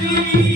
Thank you.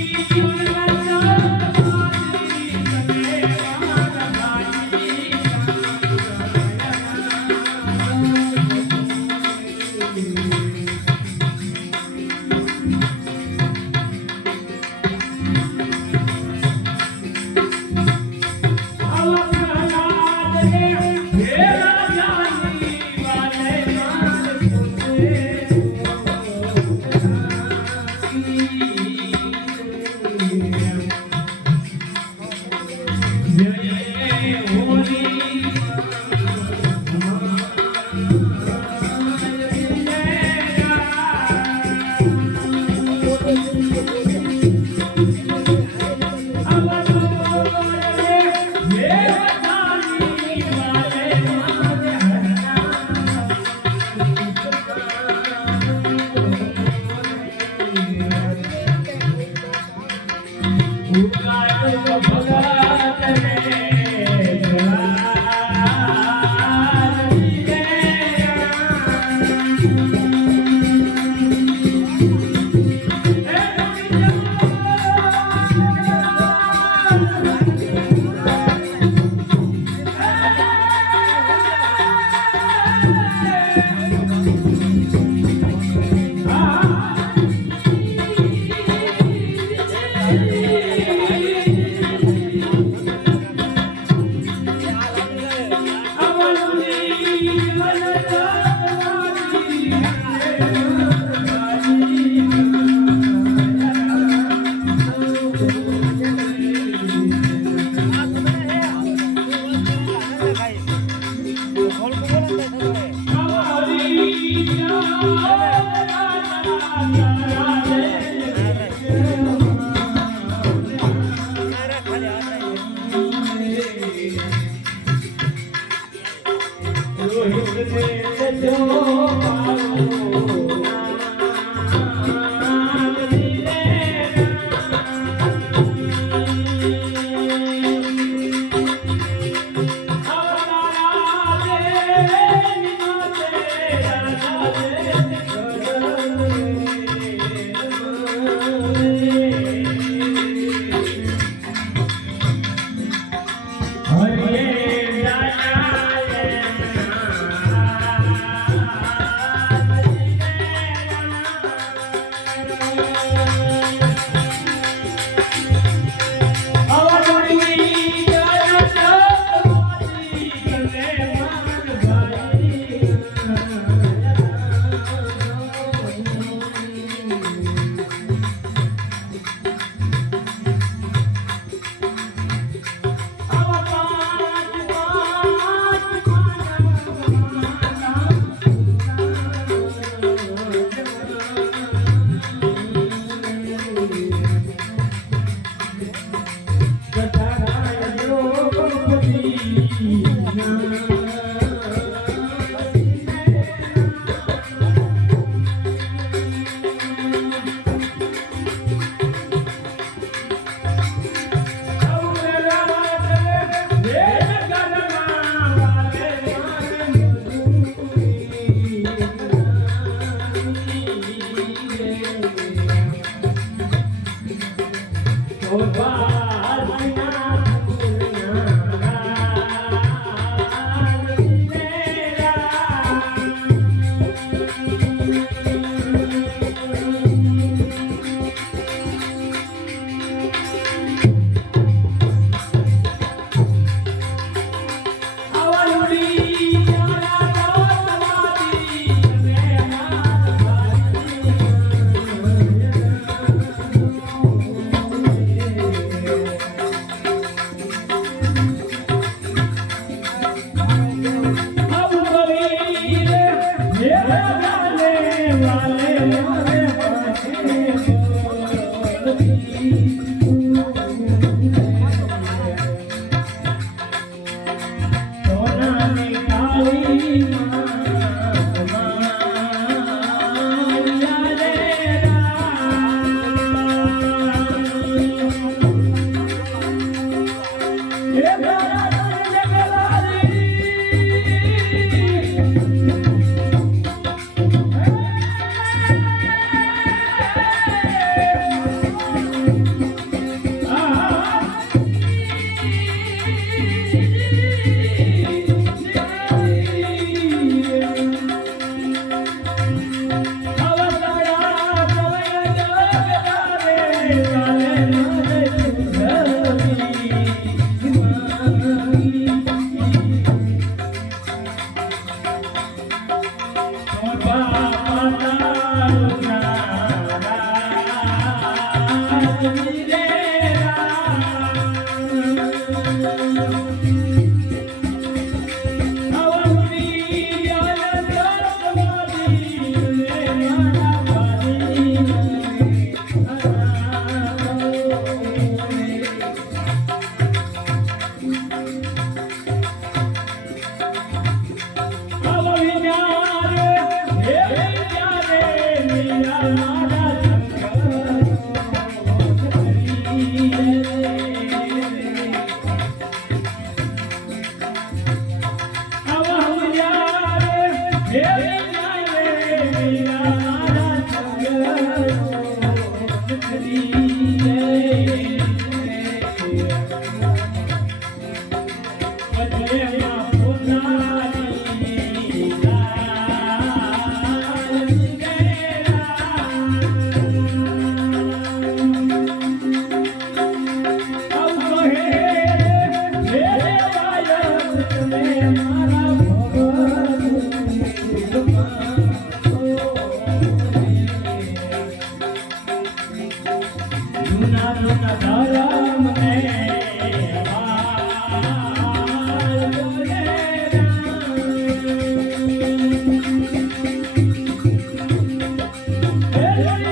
Yeah.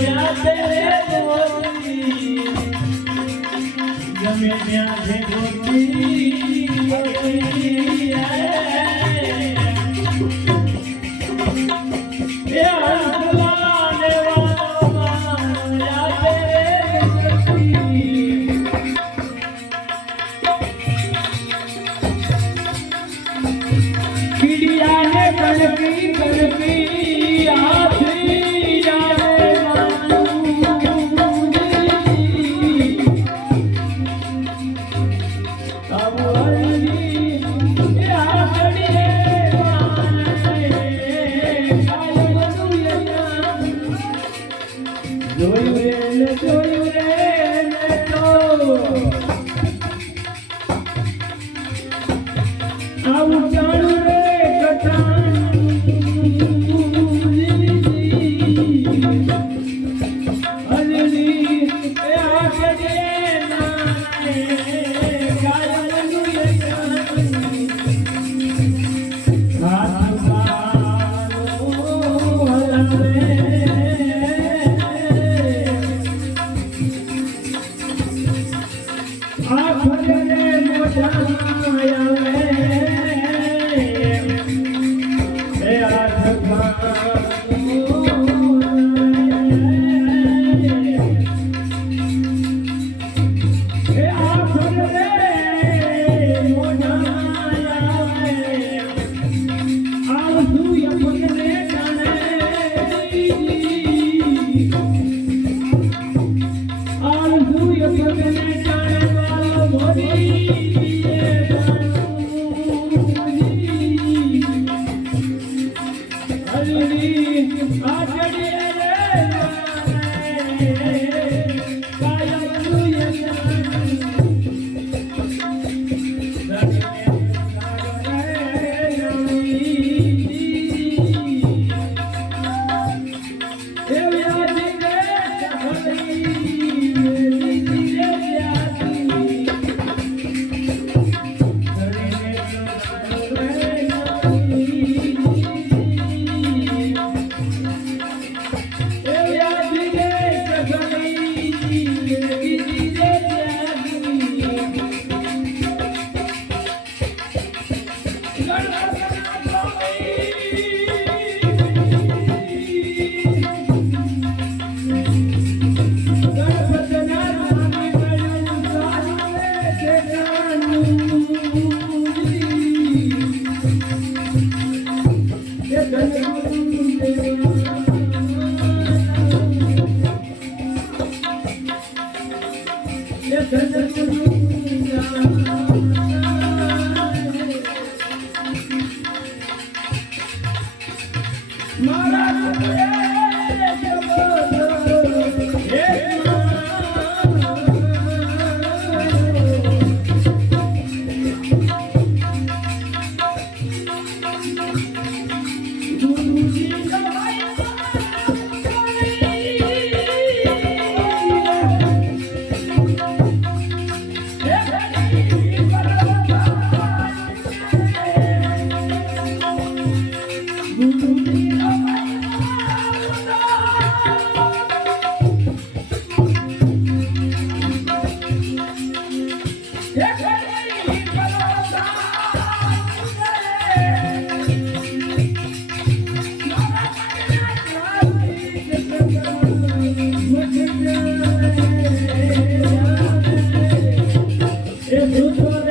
યાદ Thank you. A